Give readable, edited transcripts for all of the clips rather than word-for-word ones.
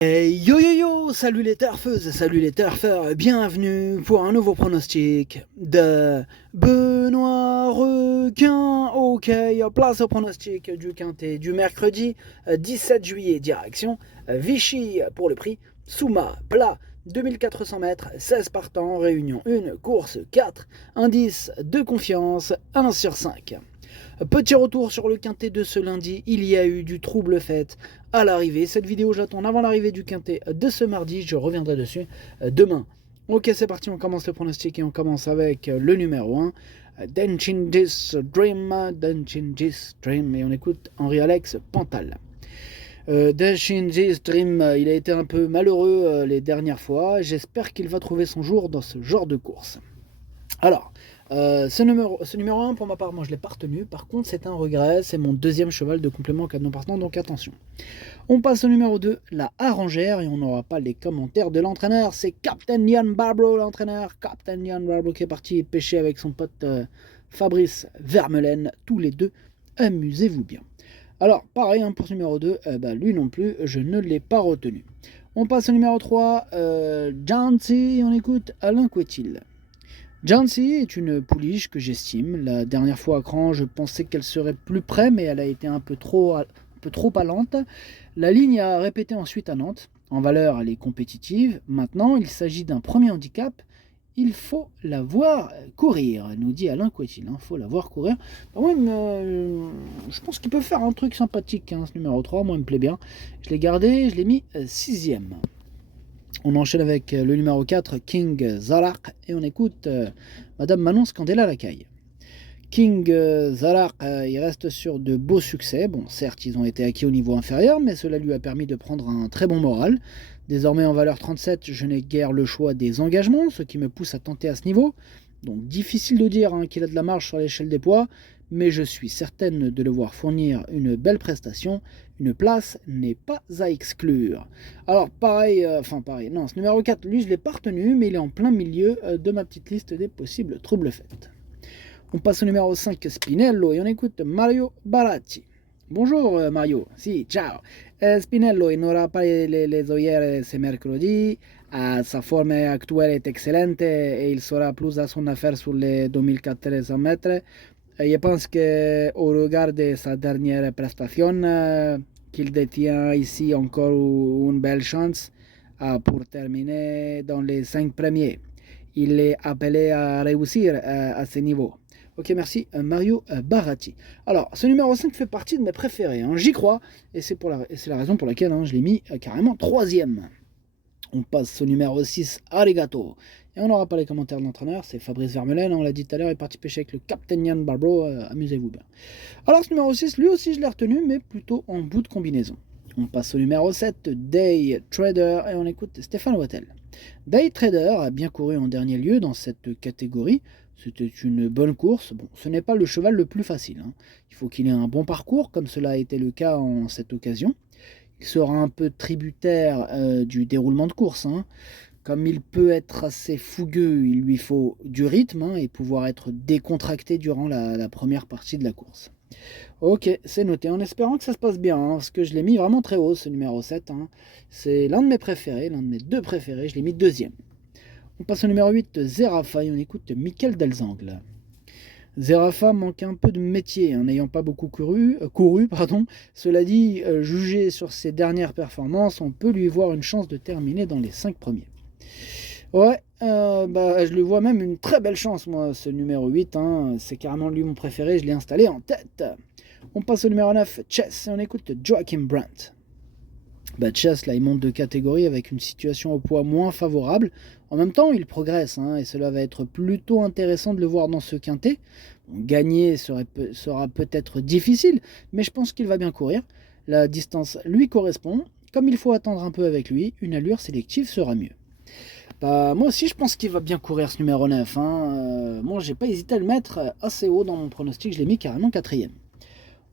Hey yo yo yo, salut les turfeuses, salut les turfeurs, bienvenue pour un nouveau pronostic de Benoît Requin. Ok, place au pronostic du quintet du mercredi 17 juillet, direction Vichy pour le prix Souma, plat 2400 mètres, 16 partants, réunion 1, course 4, indice de confiance 1 sur 5. Petit retour sur le quintet de ce lundi, il y a eu du trouble fait à l'arrivée. Cette vidéo j'attends avant l'arrivée du quintet de ce mardi, je reviendrai dessus demain. Ok, c'est parti, on commence le pronostic et on commence avec le numéro 1, Denchingis Dream, et on écoute Henri-Alex Pantal. Denchingis Dream, il a été un peu malheureux les dernières fois, j'espère qu'il va trouver son jour dans ce genre de course. Alors, ce numéro 1, pour ma part, moi je ne l'ai pas retenu. Par contre, c'est un regret. C'est mon deuxième cheval de complément cadenon partant, donc attention. On passe au numéro 2, la Arrangère, et on n'aura pas les commentaires de l'entraîneur. C'est Captain Ian Barbro, l'entraîneur. Captain Ian Barbro qui est parti pêcher avec son pote Fabrice Vermeulen. Tous les deux, amusez-vous bien. Alors, pareil, pour ce numéro 2, lui non plus, je ne l'ai pas retenu. On passe au numéro 3, Jancy, on écoute Alain Couetil. Jancy est une pouliche que j'estime. La dernière fois à Cran, je pensais qu'elle serait plus près, mais elle a été un peu trop allante. La ligne a répété ensuite à Nantes. En valeur, elle est compétitive. Maintenant, il s'agit d'un premier handicap. Il faut la voir courir, nous dit Alain Couetil. Il faut la voir courir. Moi, je pense qu'il peut faire un truc sympathique, ce numéro 3. Moi, il me plaît bien. Je l'ai gardé, je l'ai mis 6ème. On enchaîne avec le numéro 4, King Zarak, et on écoute Madame Manon Scandella Lacaille. King Zarak, il reste sur de beaux succès. Bon, certes, ils ont été acquis au niveau inférieur, mais cela lui a permis de prendre un très bon moral. Désormais en valeur 37, je n'ai guère le choix des engagements, ce qui me pousse à tenter à ce niveau. Donc difficile de dire qu'il a de la marge sur l'échelle des poids, mais je suis certaine de le voir fournir une belle prestation. Une place n'est pas à exclure. Alors pareil, non, ce numéro 4, lui je ne l'ai pas retenu, mais il est en plein milieu de ma petite liste des possibles troubles faits. On passe au numéro 5, Spinello, et on écoute Mario Baratti. Bonjour Mario, si, ciao. Spinello, il n'aura pas les œillères ce mercredi. Sa forme actuelle est excellente et il sera plus à son affaire sur les 2400 mètres. Je pense qu'au regard de sa dernière prestation, qu'il détient ici encore une belle chance pour terminer dans les 5 premiers. Il est appelé à réussir à ce niveau. Ok, merci, Mario Baratti. Alors, ce numéro 5 fait partie de mes préférés. J'y crois, et c'est la raison pour laquelle je l'ai mis carrément 3ème. On passe au numéro 6, Arigato. Et on n'aura pas les commentaires de l'entraîneur, c'est Fabrice Vermeulen, on l'a dit tout à l'heure, il est parti pêcher avec le Captain Ian Barbro, amusez-vous bien. Alors ce numéro 6, lui aussi je l'ai retenu, mais plutôt en bout de combinaison. On passe au numéro 7, Day Trader, et on écoute Stéphane Wattel. Day Trader a bien couru en dernier lieu dans cette catégorie. C'était une bonne course. Bon, ce n'est pas le cheval le plus facile. Il faut qu'il ait un bon parcours, comme cela a été le cas en cette occasion. Il sera un peu tributaire du déroulement de course. Comme il peut être assez fougueux, il lui faut du rythme et pouvoir être décontracté durant la première partie de la course. Ok, c'est noté, en espérant que ça se passe bien, parce que je l'ai mis vraiment très haut, ce numéro 7. C'est l'un de mes préférés, l'un de mes deux préférés, je l'ai mis 2ème. On passe au numéro 8, Zerafa, et on écoute Michael Delzangle. Zerafa manque un peu de métier, n'ayant pas beaucoup couru. Cela dit, jugé sur ses dernières performances, on peut lui voir une chance de terminer dans les 5 premiers. Ouais, je lui vois même une très belle chance, moi, ce numéro 8. C'est carrément lui mon préféré, je l'ai installé en tête. On passe au numéro 9, Chess, et on écoute Joachim Brandt. Chess, là, il monte de catégorie avec une situation au poids moins favorable. En même temps, il progresse, et cela va être plutôt intéressant de le voir dans ce quintet. Gagner sera peut-être difficile, mais je pense qu'il va bien courir. La distance lui correspond. Comme il faut attendre un peu avec lui, une allure sélective sera mieux. Moi aussi, je pense qu'il va bien courir ce numéro 9. Moi, j'ai pas hésité à le mettre assez haut dans mon pronostic. Je l'ai mis carrément 4ème.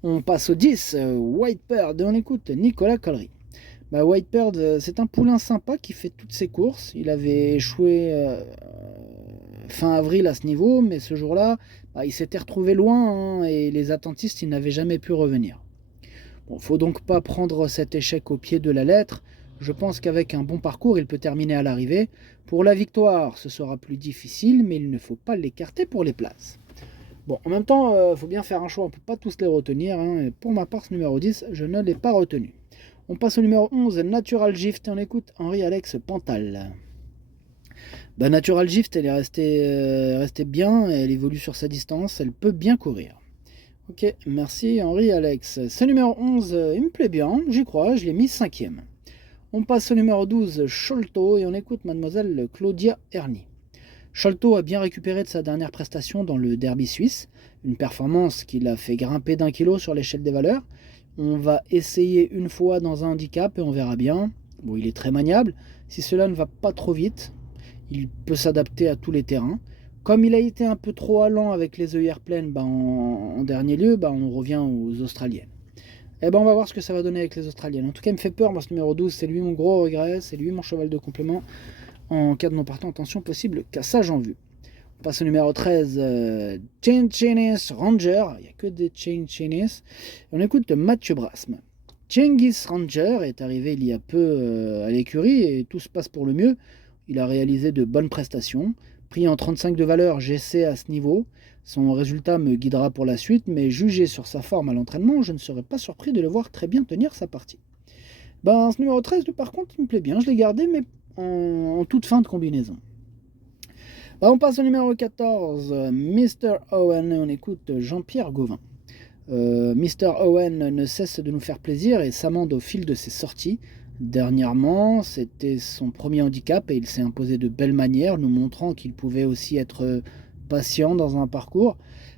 On passe au 10, White Bird, et on écoute Nicolas Collery. White Bird, c'est un poulain sympa qui fait toutes ses courses. Il avait échoué fin avril à ce niveau, mais ce jour-là, il s'était retrouvé loin et les attentistes, ils n'avaient jamais pu revenir. Bon, faut donc pas prendre cet échec au pied de la lettre. Je pense qu'avec un bon parcours, il peut terminer à l'arrivée. Pour la victoire, ce sera plus difficile, mais il ne faut pas l'écarter pour les places. Bon, en même temps, il faut bien faire un choix, on ne peut pas tous les retenir. Et pour ma part, ce numéro 10, je ne l'ai pas retenu. On passe au numéro 11, Natural Gift, et on écoute Henri-Alex Pantal. Natural Gift, elle est restée bien, elle évolue sur sa distance, elle peut bien courir. Ok, merci Henri-Alex. Ce numéro 11, il me plaît bien, j'y crois, je l'ai mis 5e. On passe au numéro 12, Sholto, et on écoute mademoiselle Claudia Erni. Sholto a bien récupéré de sa dernière prestation dans le derby suisse, une performance qui l'a fait grimper d'1 kilo sur l'échelle des valeurs. On va essayer une fois dans un handicap et on verra bien. Bon, il est très maniable, si cela ne va pas trop vite, il peut s'adapter à tous les terrains. Comme il a été un peu trop allant avec les œillères pleines, en dernier lieu, on revient aux Australiennes. On va voir ce que ça va donner avec les Australiennes. En tout cas, il me fait peur, moi, ce numéro 12, c'est lui mon gros regret, c'est lui mon cheval de complément. En cas de non partant, attention, possible cassage en vue. On passe au numéro 13, Cengiz Ranger. Il n'y a que des Cengiz. On écoute Mathieu Brasme. Cengiz Ranger est arrivé il y a peu à l'écurie et tout se passe pour le mieux. Il a réalisé de bonnes prestations. Pris en 35 de valeur, j'essaie à ce niveau. Son résultat me guidera pour la suite, mais jugé sur sa forme à l'entraînement, je ne serais pas surpris de le voir très bien tenir sa partie. Ce numéro 13, par contre, il me plaît bien. Je l'ai gardé, mais en toute fin de combinaison. On passe au numéro 14, Mr. Owen, et on écoute Jean-Pierre Gauvin. Mr. Owen ne cesse de nous faire plaisir et s'amende au fil de ses sorties. Dernièrement, c'était son premier handicap et il s'est imposé de belle manière, nous montrant qu'il pouvait aussi être patient dans un parcours.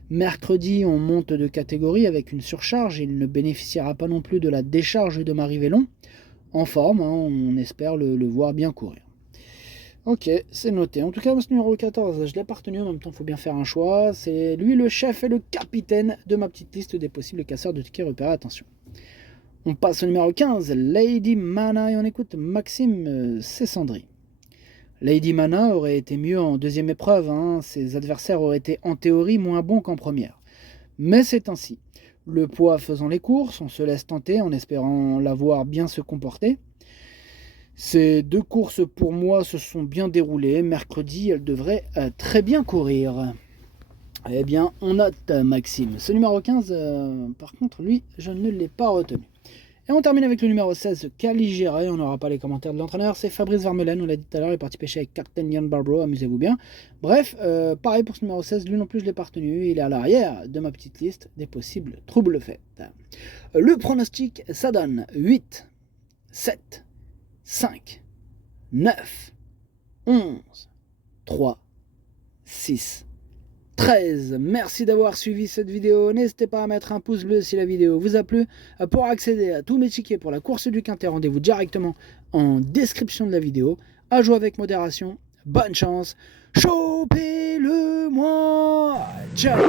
Mercredi, on monte de catégorie avec une surcharge. Il ne bénéficiera pas non plus de la décharge de Marie Vélon. En forme, on espère le voir bien courir. Ok, c'est noté. En tout cas, ce numéro 14, je ne l'ai pas retenu. En même temps, il faut bien faire un choix. C'est lui le chef et le capitaine de ma petite liste des possibles casseurs de tickets repérés. Attention. On passe au numéro 15, Lady Mana, et on écoute Maxime Cessandry. Lady Mana aurait été mieux en deuxième épreuve. Ses adversaires auraient été en théorie moins bons qu'en première. Mais c'est ainsi. Le poids faisant les courses, on se laisse tenter en espérant la voir bien se comporter. Ces 2 courses pour moi se sont bien déroulées. Mercredi, elle devrait très bien courir. On note Maxime. Ce numéro 15, par contre, lui, je ne l'ai pas retenu. Et on termine avec le numéro 16, Caligera. On n'aura pas les commentaires de l'entraîneur. C'est Fabrice Vermeulen, on l'a dit tout à l'heure. Il est parti pêcher avec Captain Ian Barbaro. Amusez-vous bien. Bref, pareil pour ce numéro 16. Lui non plus, je ne l'ai pas retenu. Il est à l'arrière de ma petite liste des possibles troubles faits. Le pronostic, ça donne 8, 7, 5, 9, 11, 3, 6, 13. Merci d'avoir suivi cette vidéo. N'hésitez pas à mettre un pouce bleu si la vidéo vous a plu. Pour accéder à tous mes tickets pour la course du Quintet, rendez-vous directement en description de la vidéo. À jouer avec modération. Bonne chance. Chopez-le-moi. Ciao.